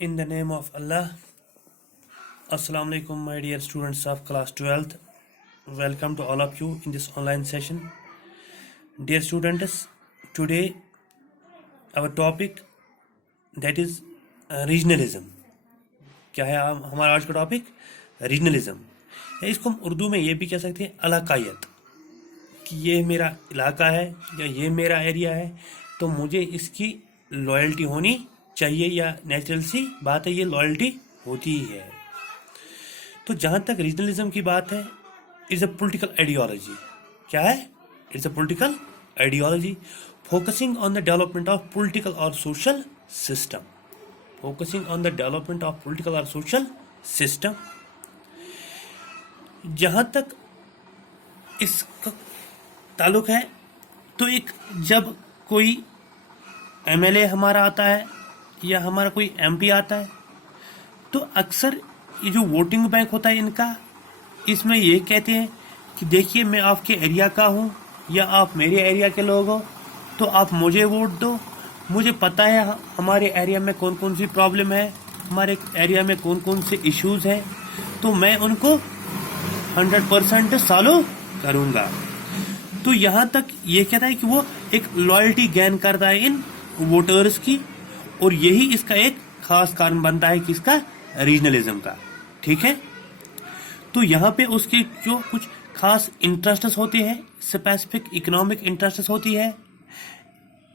In the name of Allah, Assalamu alaikum, my dear students of class 12th. Welcome to all of you in this online session. Dear students, today our topic that is regionalism. क्या है हमारा आज का topic? Regionalism है। इसको हम उर्दू में ये भी कह सकते हैं इलाकायत, कि ये मेरा इलाका है या ये मेरा एरिया है तो मुझे इसकी लॉयल्टी होनी चाहिए, या नेचुरल सी बात है, ये लॉयल्टी होती ही है। तो जहाँ तक रीजनलिज्म की बात है, इट्स अ पॉलिटिकल आइडियोलॉजी। क्या है? It's a political ideology focusing on the development of political और social system. Focusing on the development of political और सोशल सिस्टम। जहाँ तक इसका ताल्लुक है, तो एक जब कोई एमएलए हमारा आता है या हमारा कोई एमपी आता है, तो अक्सर ये जो वोटिंग बैंक होता है इनका, इसमें ये कहते हैं कि देखिए मैं आपके एरिया का हूँ या आप मेरे एरिया के लोग हो, तो आप मुझे वोट दो। मुझे पता है हमारे एरिया में कौन कौन सी प्रॉब्लम है, हमारे एरिया में कौन कौन से इश्यूज हैं, तो मैं उनको 100% सॉल्व करूँगा। तो यहाँ तक ये कहता है कि वो एक लॉयल्टी गेन करता है इन वोटर्स की, और यही इसका एक खास कारण बनता है कि इसका रीजनलिज्म का। ठीक है, तो यहाँ पे उसके जो कुछ खास इंटरेस्ट्स होते हैं, स्पेसिफिक इकोनॉमिक इंटरेस्ट्स होती है,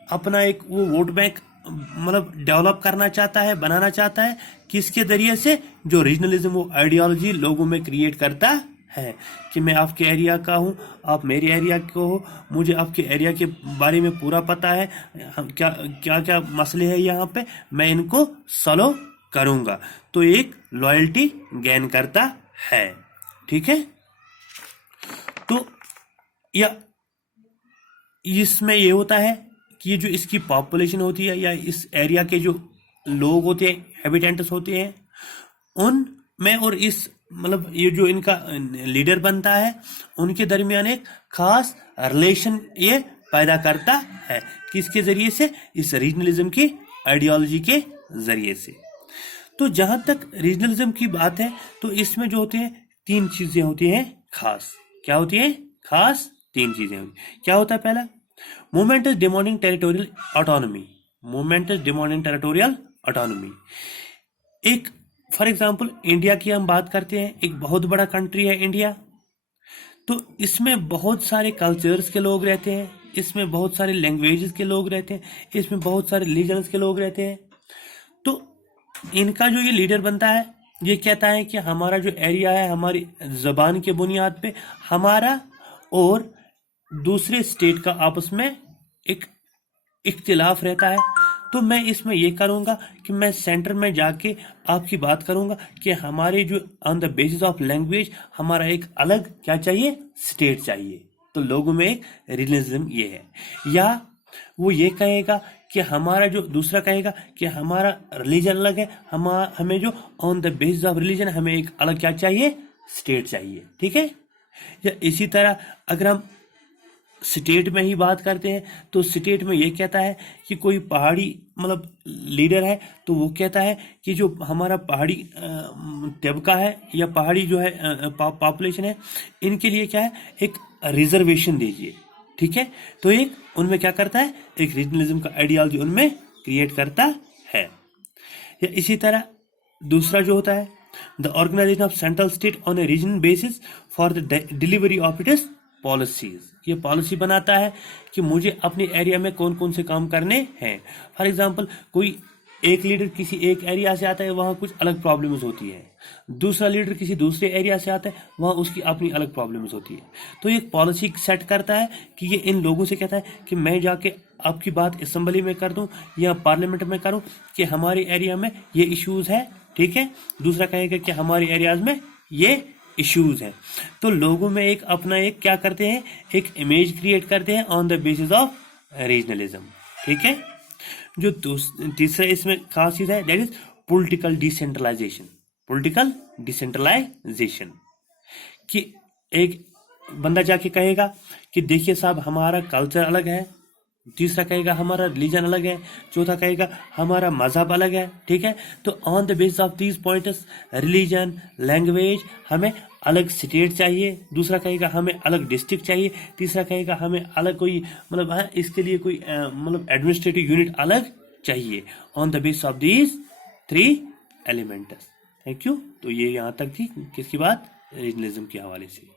अपना एक वो वोट बैंक मतलब डेवलप करना चाहता है, बनाना चाहता है, किसके जरिए से? जो रीजनलिज्म वो आइडियोलॉजी लोगों में क्रिएट करता है कि मैं आपके एरिया का हूँ, आप मेरे एरिया के हो, मुझे आपके एरिया के बारे में पूरा पता है, क्या क्या क्या मसले हैं यहाँ पे, मैं इनको सॉल्व करूँगा। तो एक लॉयल्टी गेन करता है। ठीक है, तो या इसमें ये होता है कि ये जो इसकी पॉपुलेशन होती है या इस एरिया के जो लोग होते हैं, हैबिटेंट्स होते हैं, उनमें और इस मतलब ये जो इनका लीडर बनता है, उनके दरमियान एक खास रिलेशन ये पैदा करता है। किसके जरिए से? इस रीजनलिज्म की आइडियोलॉजी के जरिए से। तो जहां तक रीजनलिज्म की बात है, तो इसमें जो होते हैं 3 चीजें होती हैं खास। क्या होती है खास? 3 चीजें होती हैं। क्या होता है? पहला, movement is demanding territorial autonomy. Movement is demanding territorial autonomy. एक फॉर एग्जाम्पल इंडिया की हम बात करते हैं, एक बहुत बड़ा कंट्री है इंडिया, तो इसमें बहुत सारे कल्चर्स के लोग रहते हैं, इसमें बहुत सारे लैंग्वेजेस के लोग रहते हैं, इसमें बहुत सारे रिलीजन्स के लोग रहते हैं। तो इनका जो ये लीडर बनता है, ये कहता है कि हमारा जो एरिया है, हमारी जबान के बुनियाद पे हमारा और दूसरे स्टेट का आपस में एक इख्तिलाफ रहता है, तो मैं इसमें ये करूँगा कि मैं सेंटर में जाके आपकी बात करूँगा कि हमारे जो on the basis of language हमारा एक अलग क्या चाहिए? स्टेट चाहिए। तो लोगों में एक रिलीजन ये है। या वो ये कहेगा कि हमारा जो दूसरा कहेगा कि हमारा रिलीजन अलग है, हमें जो on the basis of religion हमें एक अलग क्या चाहिए? स्टेट चाहिए। ठीक है, या इसी तरह अगर हम स्टेट में ही बात करते हैं, तो स्टेट में ये कहता है कि कोई पहाड़ी मतलब लीडर है, तो वो कहता है कि जो हमारा पहाड़ी तबका है या पहाड़ी जो है पॉपुलेशन है, इनके लिए क्या है? एक रिजर्वेशन दीजिए। ठीक है, तो एक उनमें क्या करता है? एक रीजनलिज्म का आइडियोलॉजी उनमें क्रिएट करता है। या इसी तरह दूसरा जो होता है, the organisation of central state on a regional basis for the delivery of its policies. ये पॉलिसी बनाता है कि मुझे अपने एरिया में कौन कौन से काम करने हैं। फॉर एग्जांपल कोई एक लीडर किसी एक एरिया से आता है, वहाँ कुछ अलग प्रॉब्लम्स होती है, दूसरा लीडर किसी दूसरे एरिया से आता है, वहाँ उसकी अपनी अलग प्रॉब्लम्स होती है। तो ये पॉलिसी सेट करता है कि ये इन लोगों से कहता है कि मैं जाके आपकी बात असेंबली में कर दूँ या पार्लियामेंट में करूँ कि हमारे एरिया में ये इश्यूज है। ठीक है, दूसरा कहेगा कि हमारे एरियाज में ये इश्यूज हैं। तो लोगों में एक अपना एक क्या करते हैं? एक इमेज क्रिएट करते हैं on the basis of regionalism. ठीक है, जो तीसरा इसमें खास चीज है, that is political decentralisation. Political decentralisation कि एक बंदा जाके कहेगा कि देखिए साहब, हमारा कल्चर अलग है, तीसरा कहेगा हमारा रिलीजन अलग है, चौथा कहेगा हमारा मजहब अलग है, ठीक है। तो on the basis of these points, religion, language, हमें अलग स्टेट चाहिए, दूसरा कहेगा हमें अलग डिस्ट्रिक्ट चाहिए, तीसरा कहेगा हमें अलग कोई मतलब हाँ इसके लिए कोई मतलब एडमिनिस्ट्रेटिव यूनिट अलग चाहिए, on the basis of these 3 elements. Thank you. तो ये यहाँ तक थी किसकी बात, रीजनलिज्म के हवाले से।